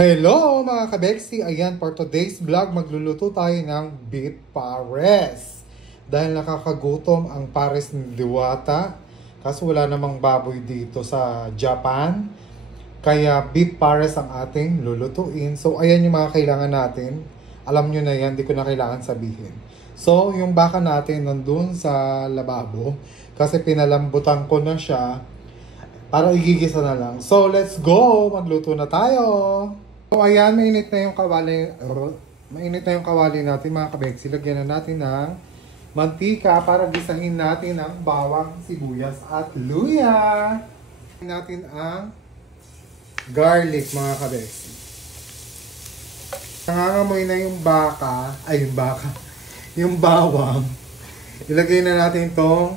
Hello mga kabeksi! Ayan, for today's vlog, magluluto tayo ng beef pares. Dahil nakakagutom ang pares ni Diwata. Kasi wala namang baboy dito sa Japan. Kaya beef pares ang ating lulutuin. So ayan yung mga kailangan natin. Alam nyo na yan, di ko na kailangan sabihin. So yung baka natin nandun sa lababo. Kasi pinalambutan ko na siya. Para igigisa na lang. So, let's go! Magluto na tayo! So, ayan, mainit na yung kawali. Mainit na yung kawali natin, mga kabeksi. Lagyan na natin ng mantika para gisahin natin ang bawang, sibuyas, at luya. Lagyan natin ang garlic, mga kabeksi. Nangangamoy na yung baka. Ay, yung baka. Yung bawang. Ilagay na natin itong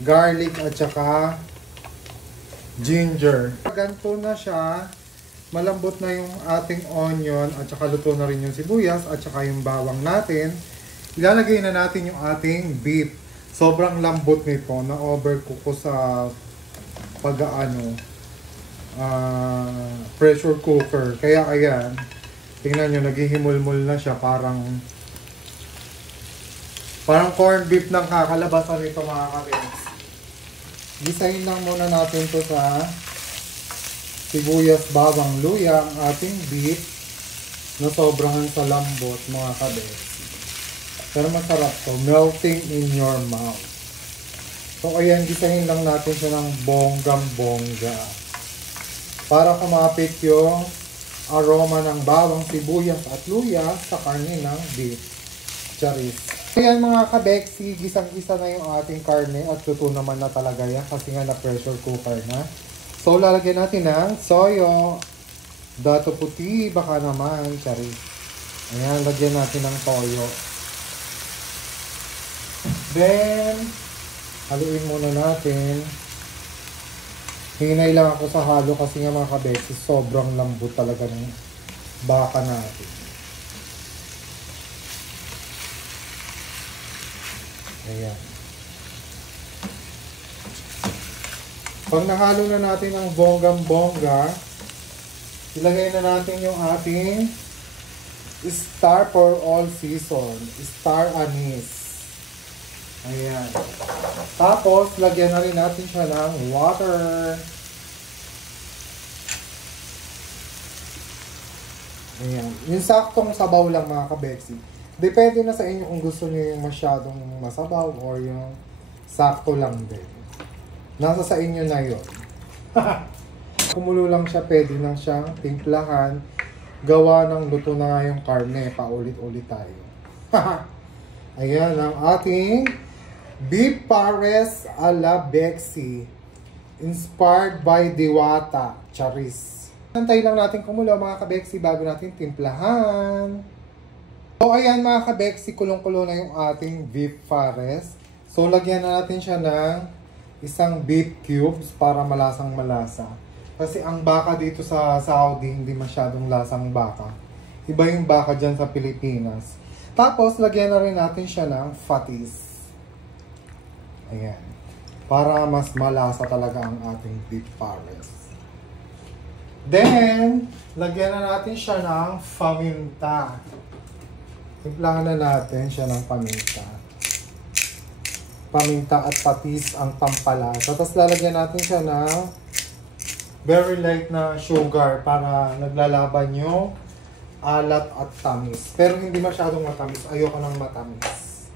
garlic at saka ginger. Ganito na siya, malambot na yung ating onion at saka luto na rin yung sibuyas at saka yung bawang natin. Ilalagay na natin yung ating beef. Sobrang lambot nito, na overcook ko sa pressure cooker. Kaya ayan, tingnan nyo, naghihimulmul na siya, parang corned beef ng kakalabasan nito, mga kapatid. Gisahin lang muna natin to sa sibuyas, bawang, luya ang ating beef na sobrang sa lambot, mga kabesi. Pero masarap to, melting in your mouth. So ayan, gisahin lang natin siya ng bonggang-bongga para kumapit yung aroma ng bawang, sibuyas at luya sa karne ng beef. Charis. Ayan mga kabeksi, gisang-gisa na yung ating karne at luto naman na talaga yan kasi nga na pressure cooker na. So lalagyan natin ng soyo, dato puti, baka naman, charis. Ayan, lagyan natin ng toyo. Then, haluin muna natin. Hinay lang ako sa halo kasi nga mga kabeksi, sobrang lambot talaga ng baka natin. Ayan. Pag nahalo na natin ang bonggang-bongga, ilagay na natin yung ating star for all season, star anise. Ayan. Tapos, lagyan na rin natin siya ng water. Ayan. Yung saktong sabaw lang, mga kabeksi. Depende na sa inyo kung gusto niyo yung masyadong masabaw or yung sakto lang din. Nasa sa inyo na yun. Kumulo lang siya, pwede nang siyang timplahan. Gawa ng luto na nga yung karne. Paulit-ulit tayo. Ayan ang ating beef pares a la Bexi. Inspired by Diwata. Charis. Antay lang natin kumulo, mga kabeksi, bago natin timplahan. So ayan mga kabeksi, kulong-kulo na yung ating beef pares. So lagyan na natin siya ng isang beef cubes para malasang malasa. Kasi ang baka dito sa Saudi hindi masyadong lasang baka. Iba yung baka dyan sa Pilipinas. Tapos lagyan na rin natin siya ng fatis. Ayan. Para mas malasa talaga ang ating beef pares. Then, lagyan na natin siya ng paminta. Timplahan na natin siya ng paminta. Paminta at patis ang pampalasa. Tapos lalagyan natin siya ng very light na sugar para naglalaban yung alat at tamis. Pero hindi masyadong matamis. Ayoko ng matamis.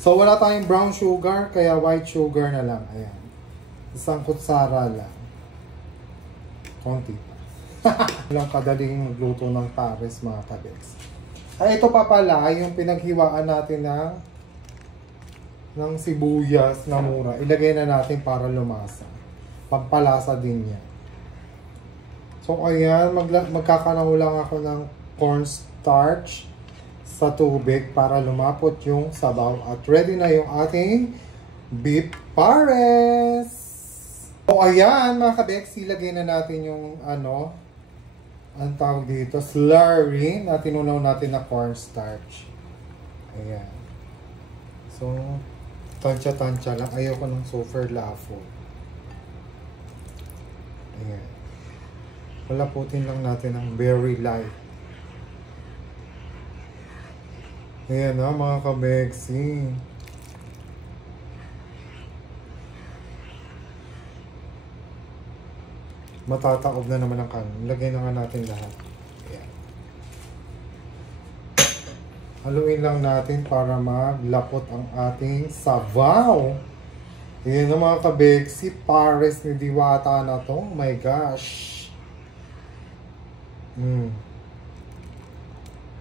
So wala tayong brown sugar, kaya white sugar na lang. Ayan. Isang kutsara lang. Konti pa. Ilang kadaling magluto ng pares, mga kabeks. Ay, ito pa pala, yung pinaghiwaan natin ng sibuyas na mura. Ilagay na natin para lumasa. Pampalasa din yan. So, ayan, magkakanaw lang ako ng cornstarch sa tubig para lumapot yung sabaw. At ready na yung ating beef pares. So, ayan, mga kabeksi, ilagay na natin yung ang tawag dito, slurry na tinunaw natin na cornstarch. Ayan. So, tansya-tansya lang. Ayoko ng super lafo. Ayan. Palaputin lang natin ng very light. Ayan na mga kabeksi. Matataob na naman ang kanin. Lagay na nga natin lahat. Ayan. Haluin lang natin para maglapot ang ating sabaw. Ayan na mga kabeksi. Pares ni Diwata na to. Oh my gosh.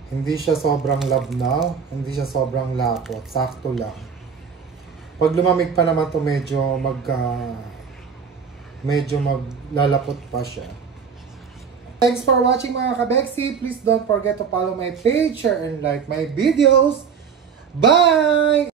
Hindi siya sobrang labnaw, hindi siya sobrang lapot, sakto lang. Pag lumamig pa naman to medyo maglalapot pa siya. Thanks for watching mga kabeksi. Please don't forget to follow my page, share and like my videos. Bye!